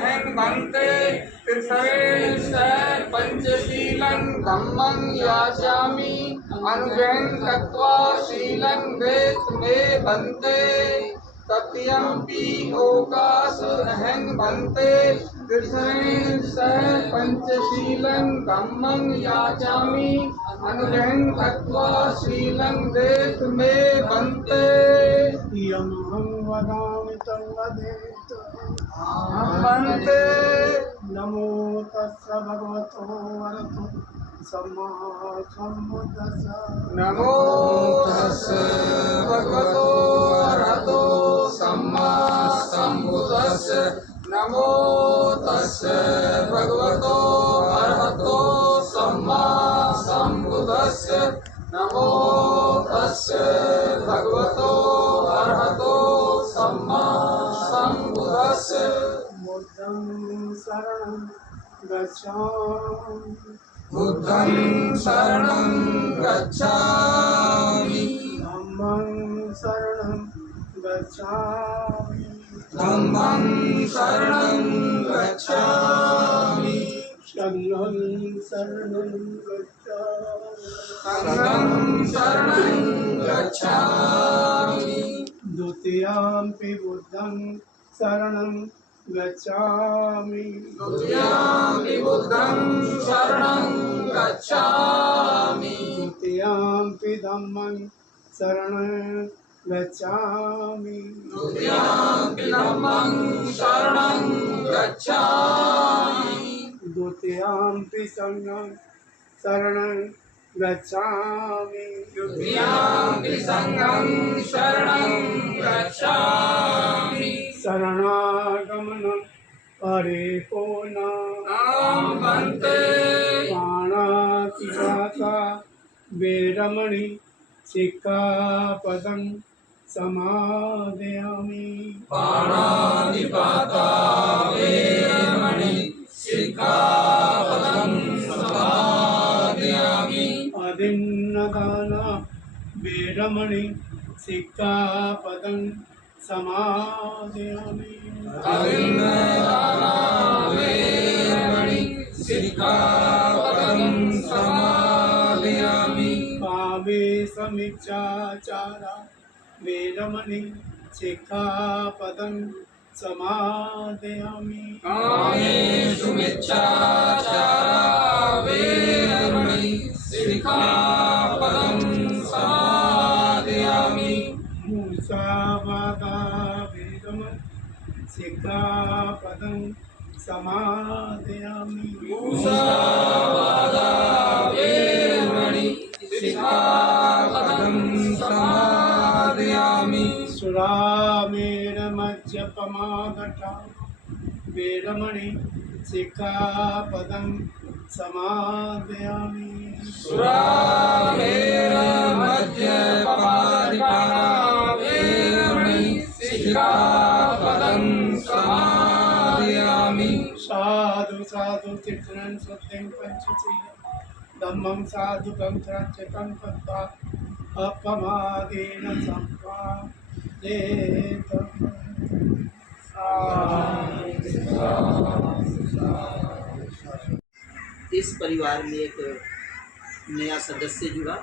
अहं भन्ते तीर्थरेण पंचशीलं धम्मं यास्यामि अनुग्रहं कृत्वा शीलं वेद मे भन्ते तत्यंपि ओकास अहं भन्ते तीर्थरेण पंचशीलं धम्मं यास्यामि अनुग्रहं कृत्वा शीलं वेद मे भन्ते यमहं वदामि तं वदेत् भन्ते नमो तस्य भगवतो वरदो सम्मा सम्बुद्धस्स नमो तस्से भगवतो अरहतो सम्मा सम्बुद्धस्से नमो तस्से भगवतो अरहतो सम्मा सम्बुद्धस्से नमो तस्से भगवतो अरहतो सम्मा सम्बुद्धस्से बुद्धं शरणं गच्छामि बुद्धं शरणं गच्छामि धम्मं शरणं गच्छामि धम्मं शरणं गच्छामि संघं शरणं गच्छामि संघं शरणं गच्छामि द्वितीयाम्पि बुद्धं शरणं गच्छामि द्वितीयाम्पि बुद्धं शरणं गच्छामि द्वितीयाम्पि धम्मं शरणं गच्छामि द्वितीयाम्पि धम्मं शरणं गच्छामि द्वितीयाम्पि संघं शरणं गच्छामि द्वितीयाम्पि संघं शरणं गच्छामि शरणागमनं हरिको नाम भन्ते पाणातिपाता वेरमणि सिक्खापदं समादयामि पाणातिपाता वेरमणि सिक्खापदं समादयामि अदिन्नदाना वेरमणि सिक्खापदं समादयामि अभिन्नदाना वेरमणि सिक्खापदं समादयामि कामे समीक्षाचारा वेरमणि सिक्खापदं समादयामि कामेषु मिच्छाचारा वेरमणि सिक्खापदं समादयामि मूसावादा वेरमणि सिक्खापदं समादयामि मूसावादा वेरमणि सिक्खापदं समादयामि सुरामेरमज्जपमादटा वेरमणि सिक्खापदं समादयामि सुरामेरमज्जपमादटा वेरमणि सिक्खापदं समादयामि साधु साधु चित्रं सत्यं पंचशीलं धम्मं साधुकं त्रयं तत्त्वा अपमादेन सम्पादेत। इस परिवार में एक नया सदस्य जुड़ा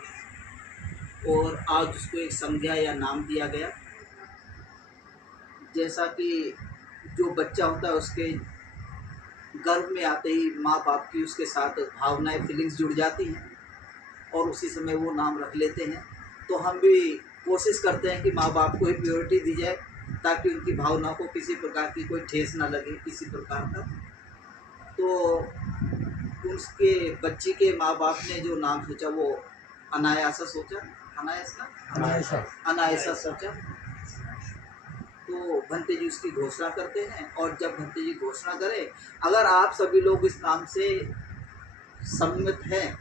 और आज उसको एक संज्ञा या नाम दिया गया। जैसा कि जो बच्चा होता है उसके गर्भ में आते ही माँ बाप की उसके साथ भावनाएं फीलिंग्स जुड़ जाती हैं और उसी समय वो नाम रख लेते हैं। तो हम भी कोशिश करते हैं कि माँ बाप को ही प्योरिटी दी जाए ताकि उनकी भावनाओं को किसी प्रकार की कोई ठेस ना लगे किसी प्रकार का। तो उसके बच्ची के माँ बाप ने जो नाम सोचा वो अनायासा सोचा, अनायासा सोचा। तो भंते जी उसकी घोषणा करते हैं और जब भंते जी घोषणा करें, अगर आप सभी लोग इस नाम से सम्मत हैं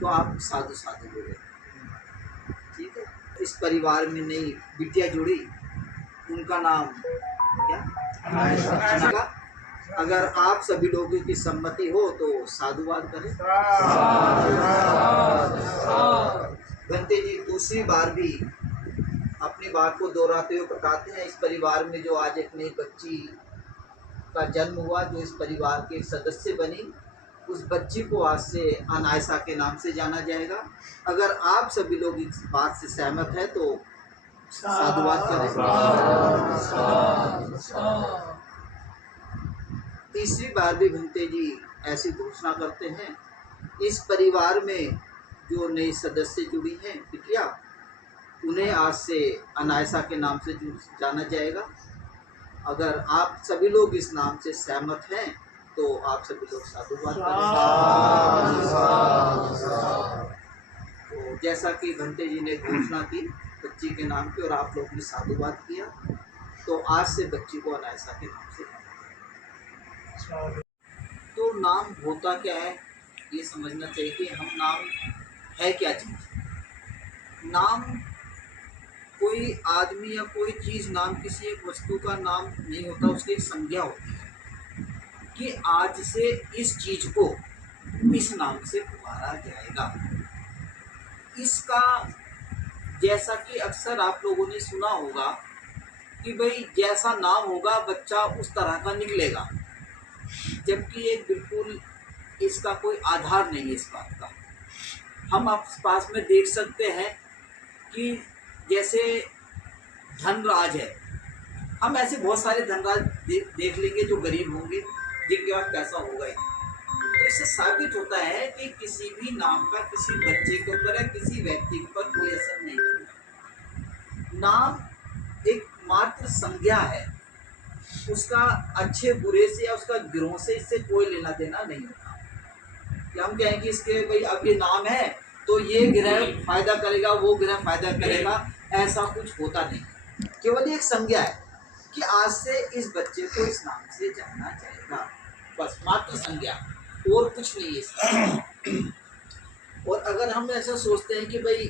तो आप साधु साधु बोले। ठीक है। इस परिवार में नई बिटिया जुड़ी, उनका नाम क्या? अनायासा। अगर आप सभी लोगों की सम्मति हो तो साधुवाद करें। भंते जी दूसरी बार भी अपनी बात को दोहराते हुए बताते हैं, इस परिवार में जो आज एक नई बच्ची का जन्म हुआ, जो इस परिवार के सदस्य बनी, उस बच्ची को आज से अनायसा के नाम से जाना जाएगा। अगर आप सभी लोग इस बात से सहमत हैं तो साधुवाद करें। तीसरी बार भी भंते जी ऐसी घोषणा करते हैं, इस परिवार में जो नई सदस्य जुड़ी हैं बिटिया, उन्हें आज से अनायसा के नाम से जाना जाएगा। अगर आप सभी लोग इस नाम से सहमत हैं तो आप सभी लोग साधुवाद करें। तो जैसा कि भंते जी ने घोषणा की बच्ची के नाम की और आप लोग ने साधुवाद किया, तो आज से बच्ची को अनायसा के नाम से जाना। तो नाम होता क्या है ये समझना चाहिए कि हम नाम है क्या चीज़। नाम कोई आदमी या कोई चीज़, नाम किसी एक वस्तु का नाम नहीं होता, उसकी एक संज्ञा होती है कि आज से इस चीज़ को इस नाम से पुकारा जाएगा। इसका जैसा कि अक्सर आप लोगों ने सुना होगा कि भाई जैसा नाम होगा बच्चा उस तरह का निकलेगा, जबकि ये बिल्कुल इसका कोई आधार नहीं है इस बात का। हम आस पास में देख सकते हैं कि जैसे धनराज है, हम ऐसे बहुत सारे धनराज देख लेंगे जो गरीब होंगे, जिनके पास पैसा होगा ही। तो इससे साबित होता है कि किसी भी नाम का किसी बच्चे के ऊपर या किसी व्यक्ति के ऊपर कोई असर नहीं होता। नाम एक मात्र संज्ञा है, उसका अच्छे बुरे से या उसका गिरोह से इससे कोई लेना देना नहीं होता। कि हम कहें कि इसके भाई अब ये नाम है तो ये ग्रह फायदा करेगा, वो ग्रह फायदा करेगा, ऐसा कुछ होता नहीं। केवल एक संज्ञा है कि आज से इस बच्चे को इस नाम से जाना जाएगा, बस मात्र संज्ञा, और कुछ नहीं है इसका। और अगर हम ऐसा सोचते हैं कि भाई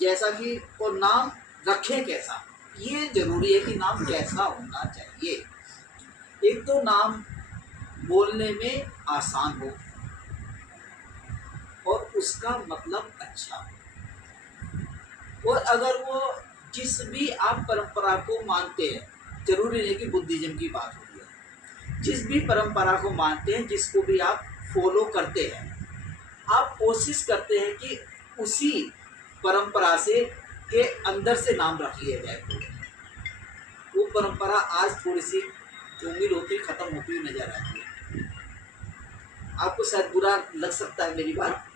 जैसा कि और नाम रखें कैसा, ये जरूरी है कि नाम कैसा होना चाहिए। एक तो नाम बोलने में आसान हो और उसका मतलब अच्छा हो। और अगर वो जिस भी आप परंपरा को मानते हैं, जरूरी नहीं कि बुद्धिज्म की बात हो रही है, जिस भी परंपरा को मानते हैं, जिसको भी आप फॉलो करते हैं, आप कोशिश करते हैं कि उसी परंपरा से के अंदर से नाम रख लिया जाए। वो परंपरा आज थोड़ी सी उम्मीद होती खत्म होती हुई नजर आती है। आपको शायद बुरा लग सकता है मेरी बात।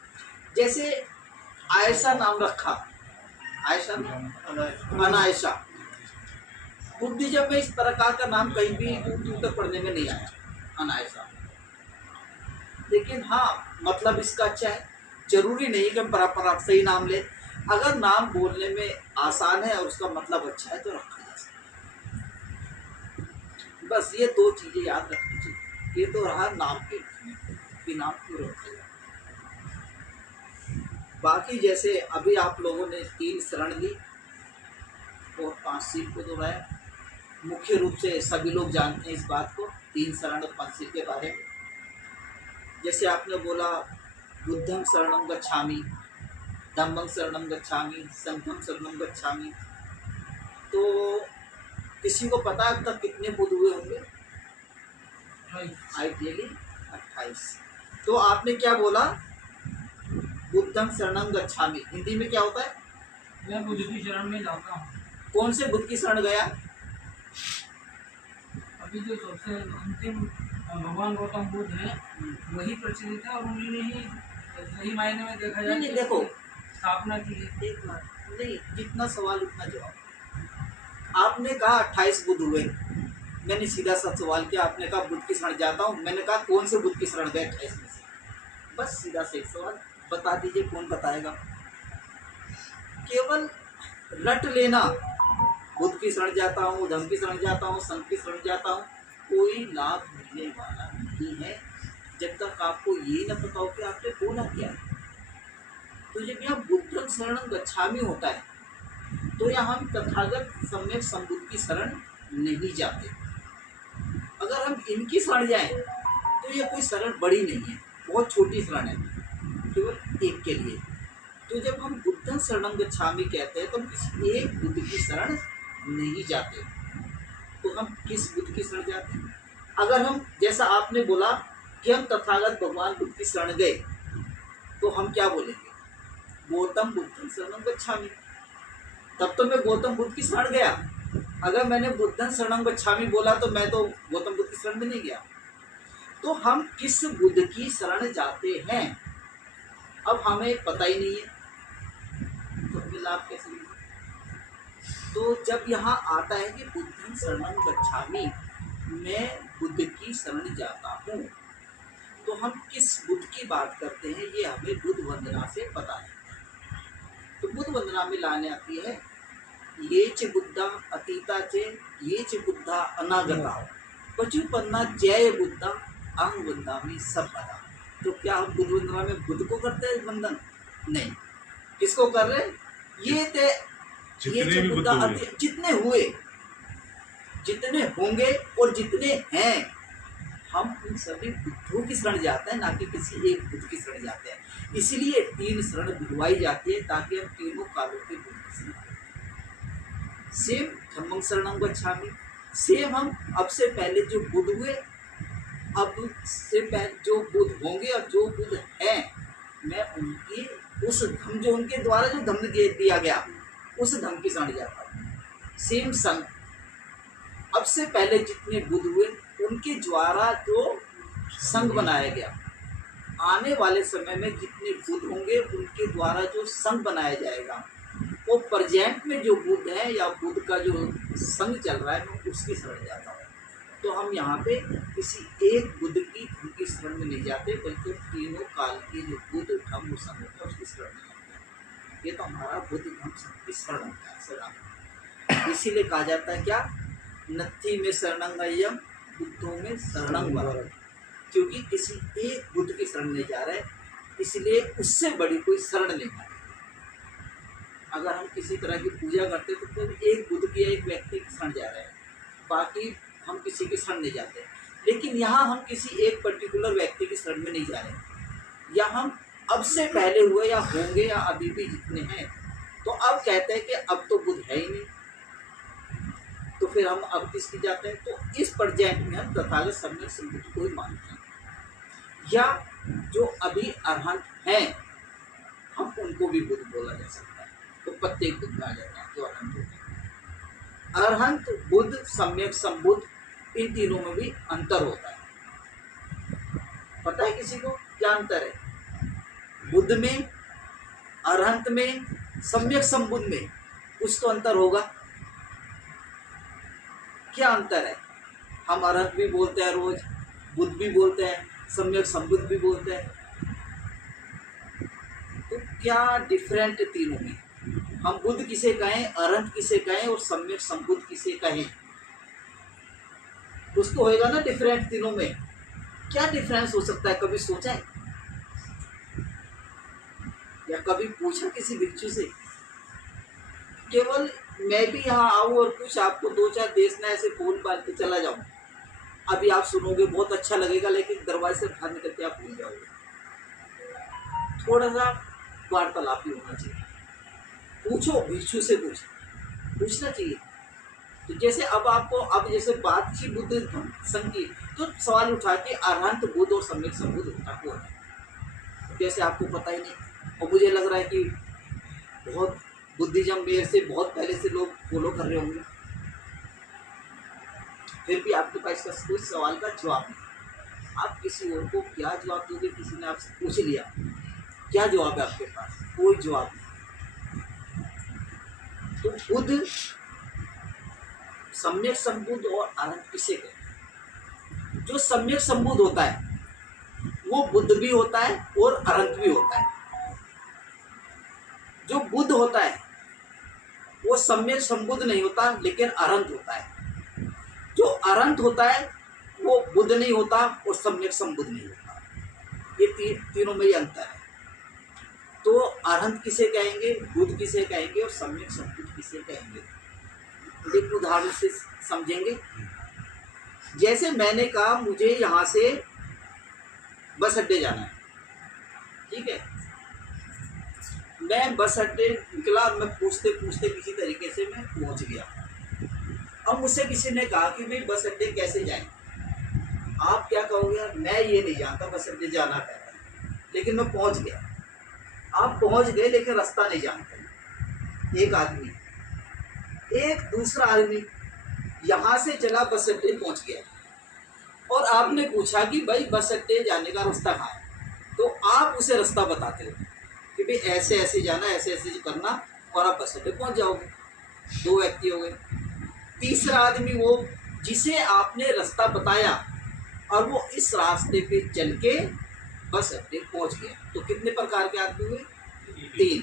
जैसे आयशा नाम रखा, आयशा अनायशा, बुद्धिज्म में इस प्रकार का नाम कहीं भी दूर तक पढ़ने में नहीं आया, अनायशा। लेकिन हाँ, मतलब इसका अच्छा है। जरूरी नहीं कि हम परंपरा सही नाम ले, अगर नाम बोलने में आसान है और उसका मतलब अच्छा है तो रखा जा सकता है। बस ये दो चीजें याद रखनी चाहिए। ये तो रहा नाम की नाम क्यों रखा जाए। बाकी जैसे अभी आप लोगों ने 3 शरण ली और 5 सील को दोहराया, मुख्य रूप से सभी लोग जानते हैं इस बात को, 3 शरण और 5 सील के बारे में। जैसे आपने बोला बुद्धं शरणं गच्छामि, धम्मं शरणं गच्छामि, संघं शरणं गच्छामि, तो किसी को पता है अब तक कितने बुद्ध हुए होंगे? आइडियली 28। तो आपने क्या बोला? बुद्धं शरणं गच्छामि, हिंदी में क्या होता है? मैं बुद्ध की शरण में जाता हूँ। कौन से बुद्ध की शरण गया? अभी जो सबसे अंतिम भगवान गौतम बुद्ध है वही प्रचलित है और उन्हीं ने ही सही मायने में देखा जाए नहीं, देखो स्थापना की है। एक बात नहीं, जितना सवाल उतना जवाब। आपने कहा 28 बुद्ध हुए, मैंने सीधा सा सवाल किया, आपने कहा बुद्ध की शरण जाता हूँ, मैंने कहा कौन से बुद्ध की शरण गए 28 में से? बस सीधा से एक सवाल, बता दीजिए कौन बताएगा? केवल रट लेना, बुद्ध की शरण जाता हूँ, धम्म की शरण जाता हूँ, संघ की शरण जाता हूँ, कोई लाभ मिलने वाला नहीं है जब तक आपको ये न पता हो कि आपने बोला क्या है। तो जब यहाँ बुद्धं शरणं गच्छामि होता है तो यहाँ हम तथागत सम्यक संबुद्ध की शरण नहीं जाते। अगर हम इनकी शरण जाएं तो ये कोई शरण बड़ी नहीं है, बहुत छोटी शरण है, केवल एक के लिए। तो जब हम बुद्धं शरणं गच्छामि कहते हैं तो हम किसी एक बुद्ध की शरण नहीं जाते। तो हम किस बुद्ध की शरण जाते हैं? अगर हम, जैसा आपने बोला कि हम तथागत भगवान बुद्ध की शरण गए, तो हम क्या बोलेंगे? गौतम बुद्धं शरणं गच्छामि। तब तो मैं गौतम बुद्ध की शरण गया। अगर मैंने बुद्धं शरणं गच्छामि बोला तो मैं तो गौतम बुद्ध की शरण में नहीं गया। तो हम किस बुद्ध की शरण जाते हैं, अब हमें पता ही नहीं है, तो हमें लाभ कैसे मिलेगा? तो जब यहाँ आता है कि बुद्धं शरणं गच्छामि, मैं बुद्ध की शरण जाता हूँ, तो हम किस बुद्ध की बात करते हैं ये हमें बुद्ध वंदना से पता है। तो बुद्ध वंदना में लाने आती है, ये च बुद्धा अतीता चे, ये च बुद्धा अनागता, पचुपन्ना जय बुद्धा अंग वंदामि सब अदा। तो क्या हम बुद्ध वंदना में बुद्ध को करते हैं वंदन? नहीं। किसको कर रहे? ये च बुद्धा जितने हुए, जितने होंगे और जितने हैं, हम उन सभी बुद्धों की शरण जाते हैं, ना कि किसी एक बुद्ध की शरण जाते हैं। इसलिए 3 शरण बुधवाई जाती है, ताकि हम तीनों कालों के बुद्ध की शरण। सेम धम्मं शरणं गच्छामि, सेम हम अब से पहले जो बुद्ध हुए, अब से पहले जो बुद्ध होंगे और जो बुद्ध हैं, मैं उनकी उस धम्म, जो उनके द्वारा जो धम्म दिया गया, उस धम्म की शरण जाता हूँ। सेम संघ, अब से पहले जितने बुद्ध हुए उनके द्वारा जो संघ बनाया गया, आने वाले समय में जितने बुद्ध होंगे उनके द्वारा जो संघ बनाया जाएगा, वो प्रेजेंट में जो बुद्ध है या बुद्ध का जो संघ चल रहा है, मैं उसकी शरण जाता हूँ। तो हम यहाँ पे किसी एक बुद्ध की उनकी शरण में नहीं जाते, बल्कि तीनों काल के जो बुद्ध धम्म संघ होता है उसकी शरण में जाते हैं। ये तो हमारा बुद्ध धम्म संघ की शरण होता है। इसीलिए कहा जाता है क्या, नत्थी में शरणं अय्यम, बुद्धों में शरणं वरम। क्योंकि किसी एक बुद्ध की शरण नहीं जा रहे, इसलिए उससे बड़ी कोई शरण नहीं है। अगर हम किसी तरह की पूजा करते तो फिर एक बुद्ध की, एक व्यक्ति की शरण जा रहे हैं, बाकी हम किसी की शरण नहीं जाते। लेकिन यहाँ हम किसी एक पर्टिकुलर व्यक्ति की शरण में नहीं जा रहे, या हम अब से पहले हुए या होंगे या अभी भी जितने हैं, तो अब कहते हैं कि अब तो बुद्ध है ही नहीं, तो फिर हम अब किसकी जाते हैं? तो इस प्रेजेंट में हम तथागत सम्यक संबुद्ध को ही मानते हैं, या जो अभी अरहंत हैं हम उनको भी बुद्ध बोला जा सकता है। तो प्रत्येक बुद्ध आ जाता है जो अरहंत होते हैं। अरहंत, बुद्ध, सम्यक संबुद्ध, इन तीनों में भी अंतर होता है। पता है किसी को क्या अंतर है? बुद्ध में, अरहंत में, सम्यक संबुद्ध में कुछ तो अंतर होगा। क्या अंतर है? हम अरहंत भी बोलते हैं रोज, बुद्ध भी बोलते हैं, सम्यक संबुद्ध भी बोलते हैं, तो क्या डिफरेंट तीनों में? हम बुद्ध किसे कहें, अरहंत किसे कहें और सम्यक संबुद्ध किसे कहें? कुछ तो होएगा ना डिफरेंट तीनों में। क्या डिफरेंस हो सकता है? कभी सोचा है या कभी पूछा किसी भिक्षु से? केवल मैं भी यहाँ आऊँ और कुछ आपको 2-4 देश ना ऐसे बोल बाल के चला जाऊँ, अभी आप सुनोगे बहुत अच्छा लगेगा, लेकिन दरवाजे से बाहर निकल के आप भूल जाओगे। थोड़ा सा वार्तालाप भी होना चाहिए। पूछो, भिक्षु से पूछना चाहिए। तो जैसे अब आपको, अब जैसे बात की बुद्ध संघ की, तो सवाल उठा के अरहंत बुद्ध और सम्यक संबुद्ध आपको है, जैसे आपको पता ही नहीं। और मुझे लग रहा है कि बहुत बुद्धिज्म मेरे से बहुत पहले से लोग फॉलो कर रहे होंगे, फिर भी आपके पास इसका कुछ सवाल का जवाब नहीं। आप किसी और को क्या जवाब दोगे? किसी ने आपसे पूछ लिया, क्या जवाब है आपके पास? कोई जवाब नहीं। तो बुद्ध, सम्यक संबुद्ध और अरहंत किसे कहते? जो सम्यक संबुद्ध होता है वो बुद्ध भी होता है और अरहंत भी होता है। जो बुद्ध होता है वो सम्यक संबुद्ध नहीं होता, लेकिन अरहंत होता है। जो अरहंत होता है वो बुद्ध नहीं होता और सम्यक संबुद्ध नहीं होता। ये तीनों में ही अंतर है। तो अरहंत किसे कहेंगे, बुद्ध किसे कहेंगे और सम्यक संबुद्ध किसे कहेंगे? एक उदाहरण से समझेंगे। जैसे मैंने कहा मुझे यहाँ से बस अड्डे जाना है, ठीक है, मैं बस अड्डे निकला, मैं पूछते पूछते किसी तरीके से मैं पहुँच गया। अब मुझसे किसी ने कहा कि भाई बस अड्डे कैसे जाएं? कहोगे यार मैं ये नहीं जानता, बस अड्डे जाना कहता है, लेकिन मैं पहुंच गया। आप पहुंच गए लेकिन रास्ता नहीं जानते। एक आदमी, एक दूसरा आदमी यहाँ से चला बस अड्डे पहुंच गया, और आपने पूछा कि भाई बस अड्डे जाने का रास्ता कहाँ है, तो आप उसे रास्ता बताते हो कि भाई ऐसे ऐसे जाना, ऐसे ऐसे करना, और आप बस अड्डे पहुँच जाओगे। 2 व्यक्ति हो गए। तीसरा आदमी वो जिसे आपने रास्ता बताया और वो इस रास्ते पे चल के बस अड्डे पहुँच गया। तो कितने प्रकार के आदमी हुए? 3।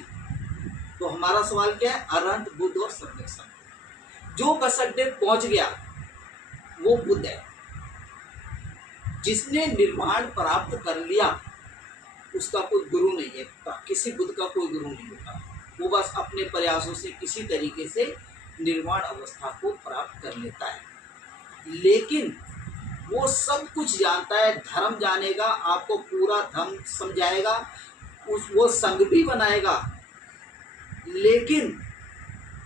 तो हमारा सवाल क्या है? अरहंत, बुद्ध और सम्यक संबुद्ध। जो बस अड्डे पहुँच गया वो बुद्ध है। जिसने निर्वाण प्राप्त कर लिया उसका कोई गुरु नहीं है, किसी बुद्ध का कोई गुरु नहीं होता। वो बस अपने प्रयासों से किसी तरीके से निर्वाण अवस्था को प्राप्त कर लेता है, लेकिन वो सब कुछ जानता है, धर्म जानेगा, आपको पूरा धर्म समझाएगा, वो संघ भी बनाएगा, लेकिन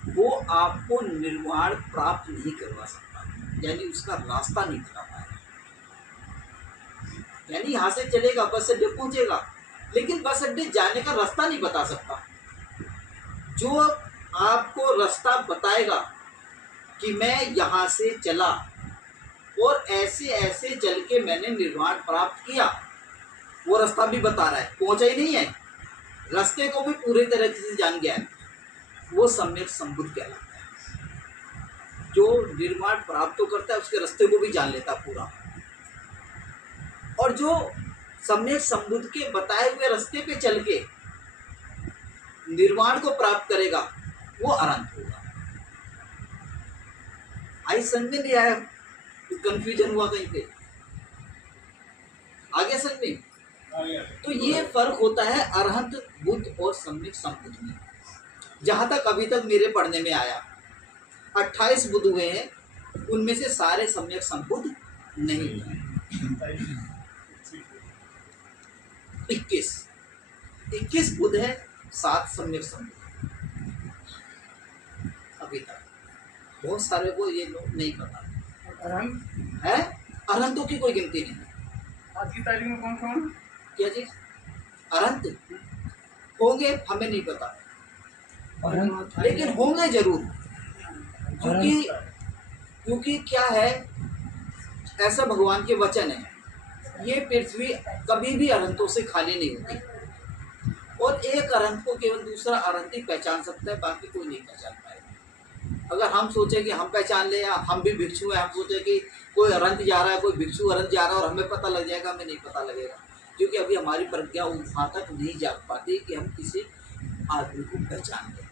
वो आपको निर्वाण प्राप्त नहीं करवा सकता, यानी उसका रास्ता नहीं बता पाएगा। यानी यहाँ से चलेगा, बस अड्डे पहुँचेगा, लेकिन बस अड्डे जाने का रास्ता नहीं बता सकता। जो आपको रास्ता बताएगा कि मैं यहाँ से चला और ऐसे ऐसे चल के मैंने निर्वाण प्राप्त किया, वो रास्ता भी बता रहा है, पहुँचा ही नहीं है, रास्ते को भी पूरे तरह से जान गया है, वो सम्यक संबुद्ध कहलाता है। जो निर्वाण प्राप्त तो करता है उसके रास्ते को भी जान लेता पूरा। और जो सम्यक संबुद्ध के बताए हुए रास्ते पे चल के निर्वाण को प्राप्त करेगा वो अरहंत होगा। आई समझ में नहीं आया? कंफ्यूजन हुआ कहीं पे? आगे समझ में? तो ये फर्क होता है अरहंत बुद्ध और सम्यक संबुद्ध में। जहां तक अभी तक मेरे पढ़ने में आया 28 बुद्ध हुए हैं, उनमें से सारे सम्यक संबुद्ध नहीं हुए। 21 बुद्ध है, 7 सम्यक संबुद्ध। अभी तक बहुत सारे को ये लोग नहीं पता है। अरहंतों की कोई गिनती नहीं है। आज की तारीख में कौन कौन क्या चीज अरहंत होंगे हमें नहीं पता, लेकिन होंगे जरूर, क्योंकि क्या है, ऐसा भगवान के वचन है, ये पृथ्वी कभी भी अरहंतों से खाली नहीं होती, और एक अरहंत को केवल दूसरा अरहंत ही पहचान सकता है, बाकी कोई नहीं पहचान पाएगा। अगर हम सोचे कि हम पहचान ले, या हम भी भिक्षु हैं, हम सोचे कि कोई अरहंत जा रहा है, कोई भिक्षु अरहंत जा रहा है और हमें पता लग जाएगा, हमें नहीं पता लगेगा, क्योंकि अभी हमारी प्रज्ञा वहाँ तक नहीं जा पाती कि हम किसी आदमी को पहचान लें।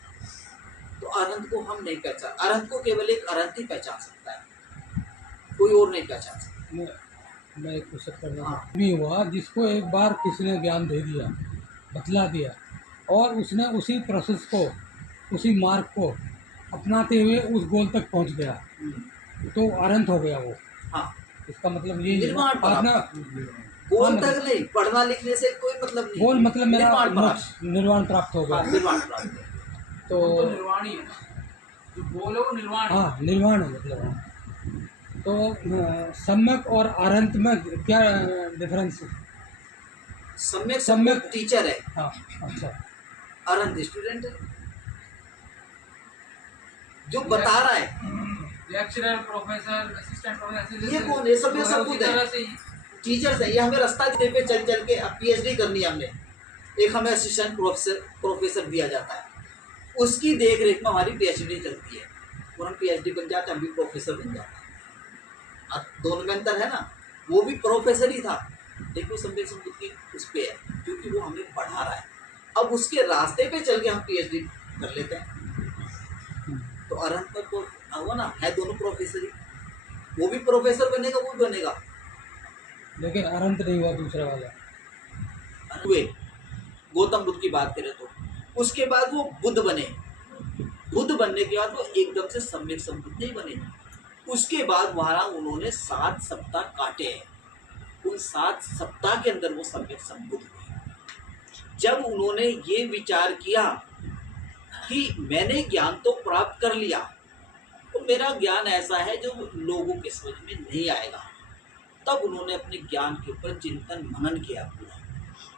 तो अरहंत को हम नहीं पहचान, अरहंत को केवल एक अरहंत ही पहचान सकता है, कोई और नहीं पहचान सकता। मैं एक क्वेश्चन करना भी हुआ, जिसको एक बार किसी ने ज्ञान दे दिया, बतला दिया, और उसने उसी प्रोसेस को, उसी मार्ग को अपनाते हुए उस गोल तक पहुंच गया, तो अरहंत हो गया वो। हाँ, इसका मतलब ये निर्वाण गोल तक नहीं, पढ़ना लिखने से कोई मतलब नहीं। गोल मतलब मेरा निर्वाण प्राप्त हो गया। निर्वाण प्राप्त, तो निर्वाण ही है, जो गोल है वो निर्वाण है। हाँ, निर्वाण है मतलब। तो सम्यक और अरहंत में क्या डिफरेंस है? सम्यक टीचर है, हाँ, अच्छा। अरहंत स्टूडेंट है, जो बता रहा है, लेक्चरर, प्रोफेसर, असिस्टेंट प्रोफेसर, ये कौन है? सम्यक संबुद्ध है, टीचर्स है। ये हमें रास्ता पे चल चल के PhD करनी है हमने, एक हमें असिस्टेंट प्रोफेसर दिया जाता है, उसकी देख रेख में हमारी PhD चलती है, और हम PhD बन जाते हैं, हम भी प्रोफेसर बन जाते हैं। अब दोनों में अंतर है ना, वो भी प्रोफेसर ही था, लेकिन सम्यक संबुद्ध की उस पर है, क्योंकि वो हमें पढ़ा रहा है। अब उसके रास्ते पे चल के हम PhD कर लेते हैं। तो अरहंत में को हुआ ना, है दोनों प्रोफेसर ही, वो भी प्रोफेसर बनेगा, वो भी बनेगा, लेकिन अरहंत नहीं हुआ दूसरा वाला। हुए गौतम बुद्ध की बात करें तो उसके बाद वो बुद्ध बने। बुद्ध बनने के बाद वो एकदम से सम्यक संबुद्ध नहीं बने। उसके बाद वहाँ उन्होंने 7 सप्ताह काटे हैं, उन 7 सप्ताह के अंदर वो सम्यक संबुद्ध हुए। जब उन्होंने ये विचार किया कि मैंने ज्ञान तो प्राप्त कर लिया, तो मेरा ज्ञान ऐसा है जो लोगों की समझ में नहीं आएगा, तब उन्होंने अपने ज्ञान के ऊपर चिंतन मनन किया पूरा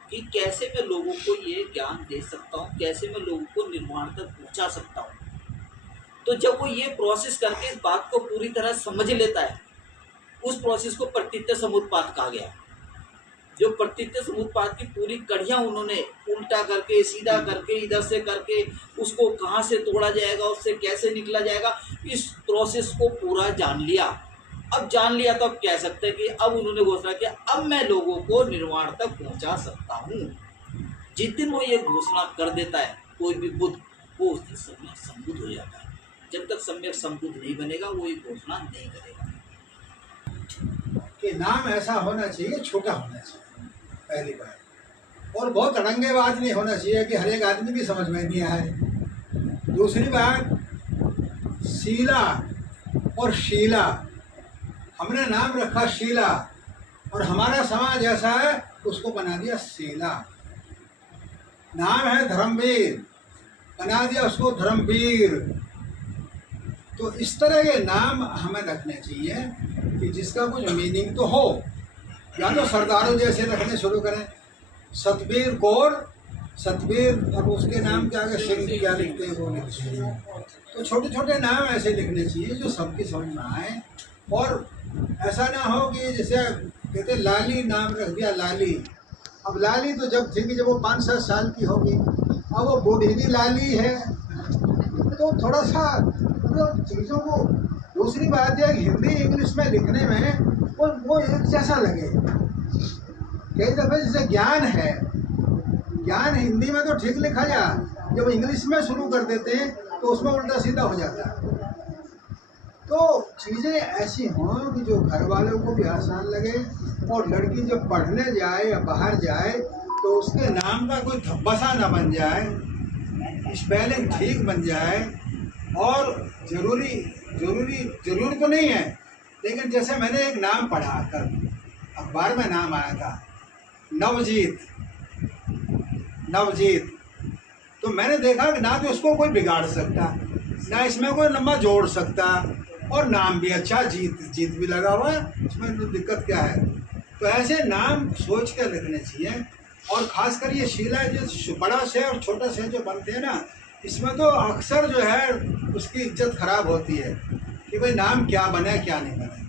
कि कैसे मैं लोगों को ये ज्ञान दे सकता हूँ, कैसे मैं लोगों को निर्वाण तक पहुँचा सकता हूँ। तो जब वो ये प्रोसेस करके इस बात को पूरी तरह समझ लेता है, उस प्रोसेस को प्रतीत्य समुत्पाद कहा गया। जो प्रतीत्य समुत्पाद की पूरी कड़ियाँ उन्होंने उल्टा करके, सीधा करके, इधर से करके, उसको कहाँ से तोड़ा जाएगा, उससे कैसे निकला जाएगा, इस प्रोसेस को पूरा जान लिया। अब जान लिया तो अब कह सकते हैं कि अब उन्होंने घोषणा किया, अब मैं लोगों को निर्वाण तक पहुंचा सकता हूँ। जिस दिन वो ये घोषणा कर देता है कोई भी बुद्ध, वो उस दिन सम्यक संबुद्ध हो जाता है। जब तक सम्यक संबुद्ध नहीं बनेगा वो ये घोषणा नहीं करेगा। कि नाम ऐसा होना चाहिए, छोटा होना चाहिए पहली बात, और बहुत अड़ंगेबाज नहीं होना चाहिए कि हर एक आदमी की समझ में नहीं आए। दूसरी बात, शीला और शीला, हमने नाम रखा शीला और हमारा समाज ऐसा है उसको बना दिया शीला। नाम है धर्मवीर, बना दिया उसको धर्मवीर। तो इस तरह के नाम हमें रखने चाहिए कि जिसका कुछ मीनिंग तो हो। या तो सरदारों जैसे रखने शुरू करें, सतवीर कौर, सतवीर, अब उसके नाम के आगे सिंह क्या लिखते हैं वो लिखते हैं। तो छोटे छोटे नाम ऐसे लिखने चाहिए जो सबकी समझ में आए। और ऐसा ना हो कि जैसे कहते लाली नाम रख दिया लाली। अब लाली तो जब थी कि जब वो 5-7 साल की होगी, अब वो बूढ़ी भी लाली है, तो थोड़ा सा तो चीज़ों को। दूसरी बात है कि हिंदी इंग्लिश में लिखने में वो एक जैसा लगे। कई दफ़े जैसे ज्ञान है, ज्ञान हिंदी में तो ठीक लिखा जाए, जब इंग्लिश में शुरू कर देते हैं तो उसमें उल्टा सीधा हो जाता है। तो चीज़ें ऐसी हों कि जो घर वालों को भी आसान लगे, और लड़की जब पढ़ने जाए या बाहर जाए तो उसके नाम का कोई धब्बा सा ना बन जाए, स्पेलिंग ठीक बन जाए। और जरूरी तो नहीं है, लेकिन जैसे मैंने एक नाम पढ़ा कल अखबार में, नाम आया था नवजीत। तो मैंने देखा कि ना तो उसको कोई बिगाड़ सकता, ना इसमें कोई लम्बा जोड़ सकता, और नाम भी अच्छा, जीत भी लगा हुआ है, इसमें तो दिक्कत क्या है। तो ऐसे नाम सोच कर लिखने चाहिए। और ख़ासकर ये शीला, जो बड़ा से और छोटा से जो बनते हैं ना, इसमें तो अक्सर जो है उसकी इज्जत खराब होती है कि भाई नाम क्या बने क्या नहीं बने।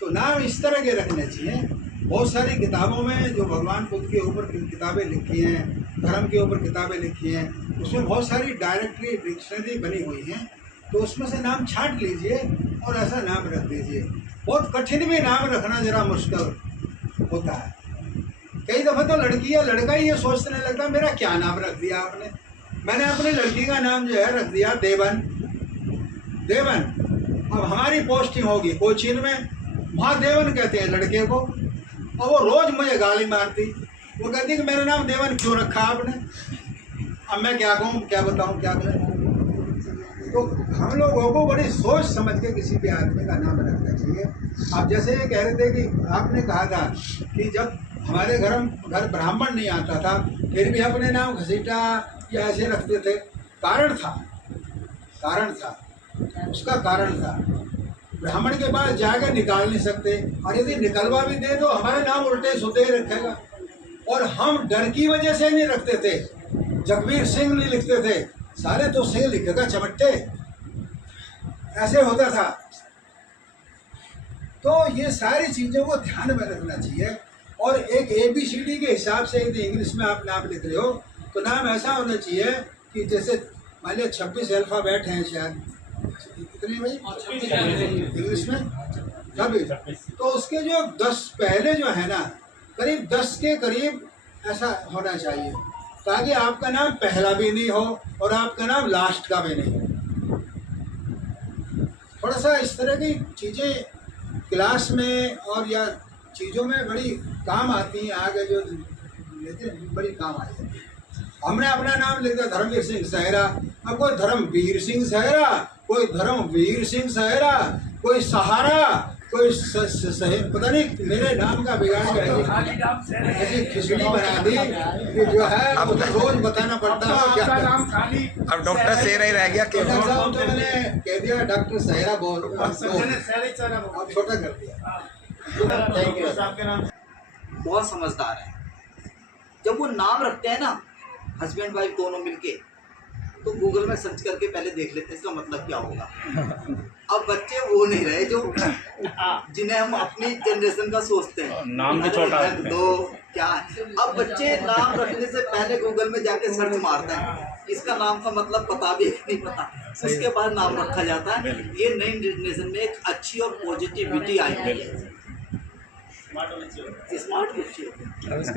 तो नाम इस तरह के रखने चाहिए। बहुत सारी किताबों में जो भगवान बुद्ध के ऊपर किताबें लिखी हैं, धर्म के ऊपर किताबें लिखी हैं, उसमें बहुत सारी डायरेक्टरी डिक्शनरी बनी हुई हैं। तो उसमें से नाम छांट लीजिए और ऐसा नाम रख दीजिए। बहुत कठिन भी नाम रखना ज़रा मुश्किल होता है। कई दफ़ा तो लड़की या लड़का ही ये सोचने लगता मेरा क्या नाम रख दिया आपने। मैंने अपनी लड़की का नाम जो है रख दिया देवन। अब हमारी पोस्टिंग होगी कोचीन में, वहाँ देवन कहते हैं लड़के को, और वो रोज़ मुझे गाली मारती। वो कहती कि मेरा नाम देवन क्यों रखा आपने। अब मैं क्या कहूँ, क्या बताऊँ, क्या करें। तो हम लोगों को बड़ी सोच समझ के किसी भी आदमी का नाम रखना चाहिए। आप जैसे ये कह रहे थे कि आपने कहा था कि जब हमारे घर ब्राह्मण नहीं आता था फिर भी अपने नाम घसीटा या ऐसे रखते थे। कारण था, उसका कारण था। ब्राह्मण के पास जाकर निकाल नहीं सकते, और यदि निकलवा भी दे तो हमारे नाम उल्टे सुधे ही रखेगा। और हम डर की वजह से नहीं रखते थे। जगवीर सिंह नहीं लिखते थे, सारे तो सिंह लिखेगा चमट्टे, ऐसे होता था। तो ये सारी चीज़ों को ध्यान में रखना चाहिए। और एक ABCD के हिसाब से यदि इंग्लिश में आप नाम लिख रहे हो तो नाम ऐसा होना चाहिए कि जैसे मान लिया 26 अल्फ़ाबेट हैं शायद, कितने भाई इंग्लिश में 26, तो उसके जो 10 पहले जो है ना, करीब 10 के करीब ऐसा होना चाहिए, ताकि आपका नाम पहला भी नहीं हो और आपका नाम लास्ट का भी नहीं हो। थोड़ा सा इस तरह की चीज़ें क्लास में और या चीज़ों में बड़ी काम आती हैं, आगे जो लेते हैं बड़ी काम आ जाती है। हमने अपना नाम लिख दिया धर्मवीर सिंह सहरा, अब कोई धर्मवीर सिंह सहरा, कोई धर्मवीर सिंह सहरा, कोई सहारा, कोई पता नहीं मेरे नाम का बिगाड़ गया, ऐसी खिचड़ी बना दी कि जो है वो रोज बताना पड़ता है क्या नाम खाली। अब डॉक्टर सेहरा ही रह गया। डॉक्टर साहब तो मैंने कह दिया डॉक्टर सहरा बोल, अब छोटा कर दिया। बहुत समझदार है। जब वो नाम रखते हैं ना हस्बैंड वाइफ दोनों मिलके, तो गूगल में सर्च करके पहले देख लेते हैं इसका मतलब क्या होगा। अब बच्चे वो नहीं रहे जो जिन्हें हम अपनी जनरेशन का सोचते हैं, नाम भी छोटा है तो क्या है। अब बच्चे नाम रखने से पहले गूगल में जाके सर्च मारते हैं, इसका नाम का मतलब पता भी नहीं पता, उसके बाद नाम रखा जाता है। ये नई जनरेशन में एक अच्छी और पॉजिटिविटी आई है, स्मार्ट बच्चे।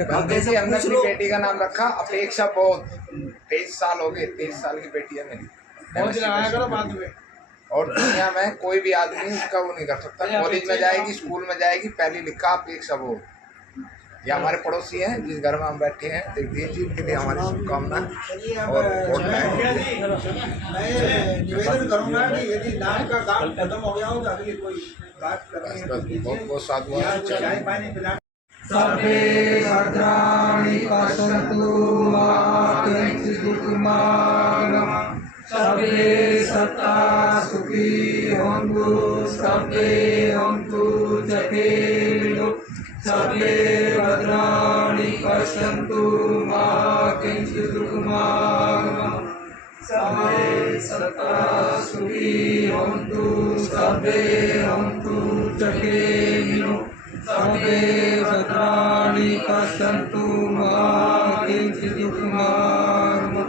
अब जैसे हमने अपनी बेटी का नाम रखा अपेक्षा बोध, 23 साल हो गए, 23 साल की बेटी है मेरी। और दुनिया में कोई भी आदमी उसका वो नहीं कर सकता। कॉलेज में जाएगी, स्कूल में जाएगी, पहले लिखा अपेक्षा बोध। ये हमारे पड़ोसी हैं जिस घर में हम बैठे हैं, जगदीश जी, के लिए हमारी शुभकामनाएं और वोट मैं निवेदन करूंगा कि यदि नाम का काम खत्म हो गया हो तो अगली कोई बात करनी है, बहुत बहुत साधुवाद। चाय पानी पिला। सर्वे भद्राणि पश्यन्तु मा कश्चित् दुःखमागमः। सर्वे सत्ता सुखी हन्तु, सर्वे हन्तु जकेमिनो, सर्वे भद्राणि पश्यन्तु मा कश्चित् दुःखमागमः। सर्वे सत्ता सुखी हन्तु, सर्वे हन्तु जकेमिनो, सर्वे भद्राणि पश्यन्तु मा किञ्चित् दुःखमागमः।